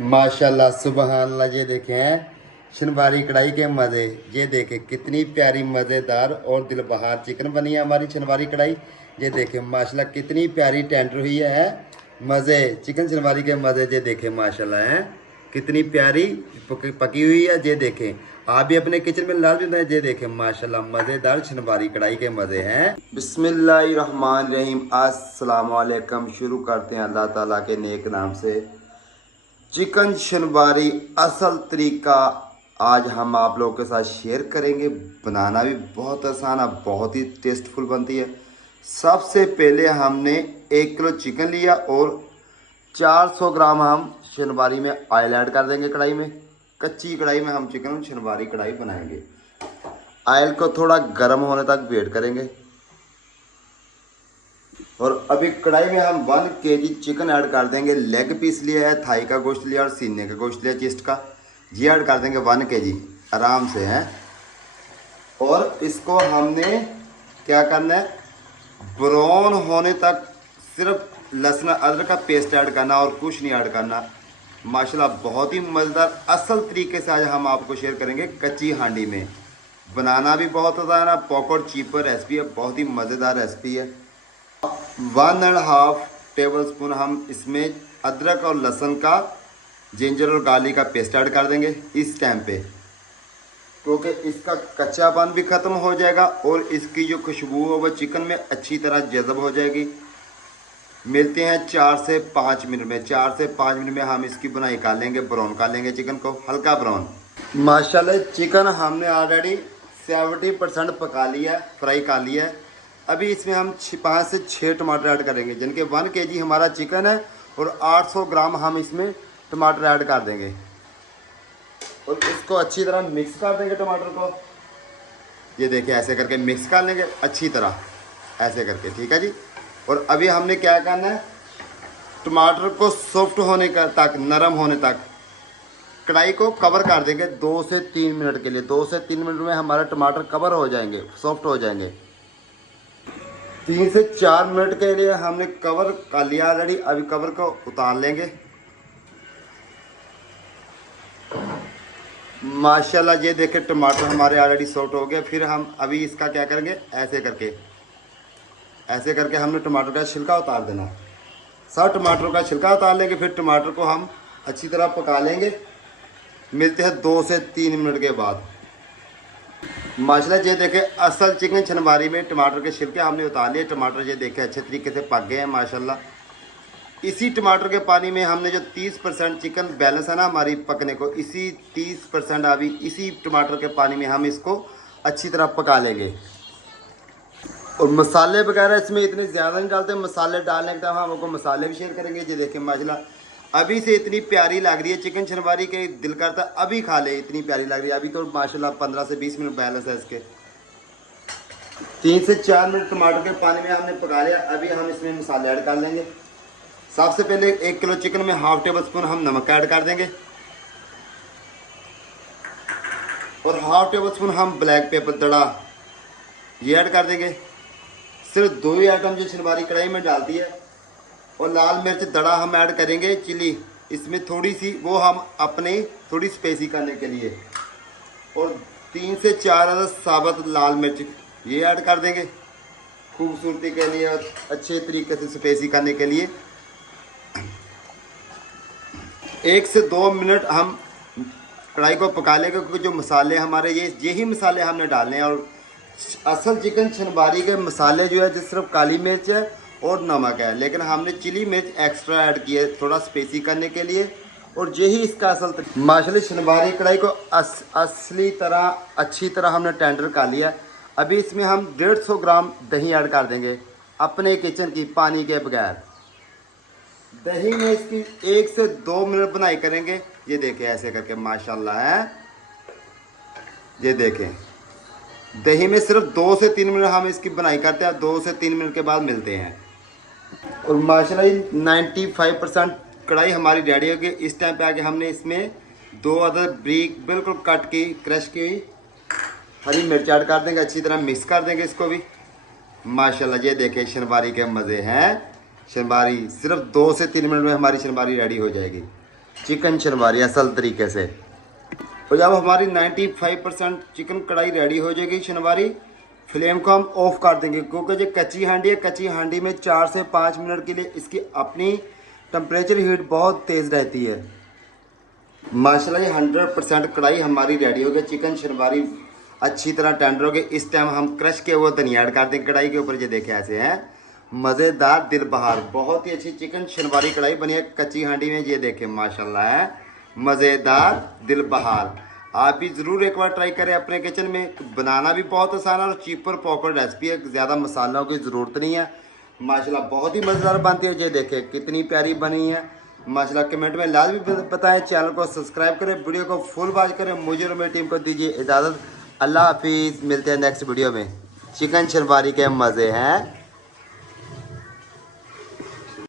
माशाल्लाह सुबह अल्लाह। ये देखें हैं शनबारी कढ़ाई के मज़े। ये देखें कितनी प्यारी मज़ेदार और दिलबहार चिकन बनी है हमारी शनबारी कढ़ाई। ये देखें माशाल्लाह कितनी प्यारी टेंडर हुई है मज़े चिकन शनबारी के मज़े। ये देखें माशाल्लाह हैं कितनी प्यारी पकी हुई है। ये देखें आप भी अपने किचन में लाल हैं। ये देखें माशाल्लाह मज़ेदार शनबारी कढ़ाई के मज़े हैं। बिस्मिल्लाहिर्रहमानिर्रहीम। अस्सलाम वालेकुम। शुरू करते हैं अल्लाह ताला के नेक नाम से। चिकन शनबारी असल तरीका आज हम आप लोगों के साथ शेयर करेंगे। बनाना भी बहुत आसान है, बहुत ही टेस्टफुल बनती है। सबसे पहले हमने 1 किलो चिकन लिया और 400 ग्राम हम शनबारी में ऑयल ऐड कर देंगे कढ़ाई में। कच्ची कढ़ाई में हम चिकन शनबारी कढ़ाई बनाएंगे। ऑयल को थोड़ा गर्म होने तक वेट करेंगे। और अभी कढ़ाई में हम 1 केजी चिकन ऐड कर देंगे। लेग पीस लिया है, थाई का गोश्त लिया और सीने का गोश्त लिया चेस्ट का। ये ऐड कर देंगे 1 केजी आराम से है। और इसको हमने क्या करना है, ब्राउन होने तक सिर्फ लहसुन अदरक का पेस्ट ऐड करना और कुछ नहीं ऐड करना। माशाल्लाह बहुत ही मज़ेदार असल तरीके से आज हम आपको शेयर करेंगे कच्ची हांडी में। बनाना भी बहुत आसान है, पॉकेट चीपर रेसिपी है, बहुत ही मज़ेदार रेसिपी है। 1.5 टेबल स्पून हम इसमें अदरक और लहसुन का जिंजर और गार्लिक का पेस्ट ऐड कर देंगे इस टाइम पे, क्योंकि इसका कच्चापन भी ख़त्म हो जाएगा और इसकी जो खुशबू है वो चिकन में अच्छी तरह जज़ब हो जाएगी। मिलते हैं 4 से 5 मिनट में। 4 से 5 मिनट में हम इसकी बुनाई कर लेंगे, ब्राउन कर लेंगे चिकन को, हल्का ब्राउन। माशाल्लाह चिकन हमने ऑलरेडी 70% पका लिया, फ्राई कर लिया है। अभी इसमें हम 5 से 6 टमाटर ऐड करेंगे, जिनके 1 केजी हमारा चिकन है और 800 ग्राम हम इसमें टमाटर ऐड कर देंगे और इसको अच्छी तरह मिक्स कर देंगे टमाटर को। ये देखिए ऐसे करके मिक्स कर लेंगे अच्छी तरह, ऐसे करके, ठीक है जी। और अभी हमने क्या करना है, टमाटर को सॉफ्ट होने का तक, नरम होने तक कढ़ाई को कवर कर देंगे 2 से 3 मिनट के लिए। 2 से 3 मिनट में हमारे टमाटर कवर हो जाएंगे, सॉफ्ट हो जाएंगे। 3 से 4 मिनट के लिए हमने कवर कर लिया ऑलरेडी। अभी कवर को उतार लेंगे। माशाल्लाह ये देखें टमाटर हमारे ऑलरेडी सॉफ्ट हो गए। फिर हम अभी इसका क्या करेंगे, ऐसे करके हमने टमाटर का छिलका उतार देना। सब टमाटर का छिलका उतार लेंगे। फिर टमाटर को हम अच्छी तरह पका लेंगे। मिलते हैं 2 से 3 मिनट के बाद। माशाल्लाह ये देखें असल चिकन शनबारी में टमाटर के छिलके हमने उतार लिए। टमाटर ये देखें अच्छे तरीके से पक गए हैं माशाल्लाह। इसी टमाटर के पानी में हमने जो 30% चिकन बैलेंस है ना हमारी पकने को, इसी 30% अभी इसी टमाटर के पानी में हम इसको अच्छी तरह पका लेंगे। और मसाले वगैरह इसमें इतने ज़्यादा नहीं डालते। मसाले डालने के टाइम हम आपको मसाले भी शेयर करेंगे। ये देखें माशाल्लाह अभी से इतनी प्यारी लग रही है चिकन शनबारी के, दिल करता अभी खा ले, इतनी प्यारी लग रही है। अभी तो माशाल्लाह 15 से 20 मिनट बैलेंस है इसके। 3 से 4 मिनट टमाटर के पानी में हमने पका लिया। अभी हम इसमें मसाले ऐड कर लेंगे। सबसे पहले 1 किलो चिकन में 1/2 टेबल स्पून हम नमक ऐड कर देंगे और 1/2 टेबल स्पून हम ब्लैक पेपर दड़ा ये ऐड कर देंगे। सिर्फ 2 ही आइटम जो शनबारी कढ़ाई में डालती है। और लाल मिर्च दड़ा हम ऐड करेंगे, चिली इसमें थोड़ी सी, वो हम अपने थोड़ी स्पेसी करने के लिए। और 3 से 4 अदद साबुत लाल मिर्च ये ऐड कर देंगे खूबसूरती के लिए और अच्छे तरीके से स्पेसी करने के लिए। 1 से 2 मिनट हम कढ़ाई को पका लेंगे, क्योंकि जो मसाले हमारे यही मसाले हमने डालने हैं। और असल चिकन शनबारी के मसाले जो है जो सिर्फ काली मिर्च है और नमक है, लेकिन हमने चिली मिर्च एक्स्ट्रा ऐड की है थोड़ा स्पेसी करने के लिए। और यही इसका असल माशाल्लाह शनबारी कढ़ाई को असली तरह अच्छी तरह हमने टेंडर कर लिया। अभी इसमें हम 150 ग्राम दही ऐड कर देंगे अपने किचन की, पानी के बगैर। दही में इसकी 1 से 2 मिनट बनाई करेंगे। ये देखें ऐसे करके माशाल्लाह है। ये देखें दही में सिर्फ 2 से 3 मिनट हम इसकी बनाई करते हैं। 2 से 3 मिनट के बाद मिलते हैं। और माशाल्लाह 95% कढ़ाई हमारी रेडी हो गई। इस टाइम पे आके हमने इसमें 2 अदद ब्रीक बिल्कुल कट की, क्रश की हरी मिर्च ऐड कर देंगे। अच्छी तरह मिक्स कर देंगे इसको भी। माशाल्लाह ये देखें शनबारी के मज़े हैं। शनबारी सिर्फ 2 से 3 मिनट में हमारी शनबारी रेडी हो जाएगी। चिकन शनवारी असल तरीके से। और जब हमारी 95% चिकन कढ़ाई रेडी हो जाएगी शनवारी, फ्लेम को हम ऑफ कर देंगे, क्योंकि जो कच्ची हांडी है, कच्ची हांडी में 4 से 5 मिनट के लिए इसकी अपनी टेम्परेचर हीट बहुत तेज़ रहती है। माशाल्लाह ये 100% कढ़ाई हमारी रेडी हो गई, चिकन शनवारी अच्छी तरह टेंडर हो गई। इस टाइम हम क्रश के वो धनिया ऐड कर देंगे कढ़ाई के ऊपर। ये देखे ऐसे हैं मज़ेदार दिल बहार, बहुत ही अच्छी चिकन शनवारी कढ़ाई बनी है कच्ची हांडी में। ये देखें माशाल्लाह है मज़ेदार दिल बहार। आप भी ज़रूर एक बार ट्राई करें अपने किचन में। बनाना भी बहुत आसान है और चीपर पॉकेट रेसिपी है, ज़्यादा मसालों की ज़रूरत नहीं है। माशाल्लाह बहुत ही मज़ेदार बनती है। ये देखें कितनी प्यारी बनी है माशाल्लाह। कमेंट में लाजमी बताएं, चैनल को सब्सक्राइब करें, वीडियो को फुल वॉच करें। मुझे और मेरी टीम को दीजिए इजाज़त। अल्लाह हाफिज़, मिलते हैं नेक्स्ट वीडियो में। चिकन शनवारी के मज़े हैं।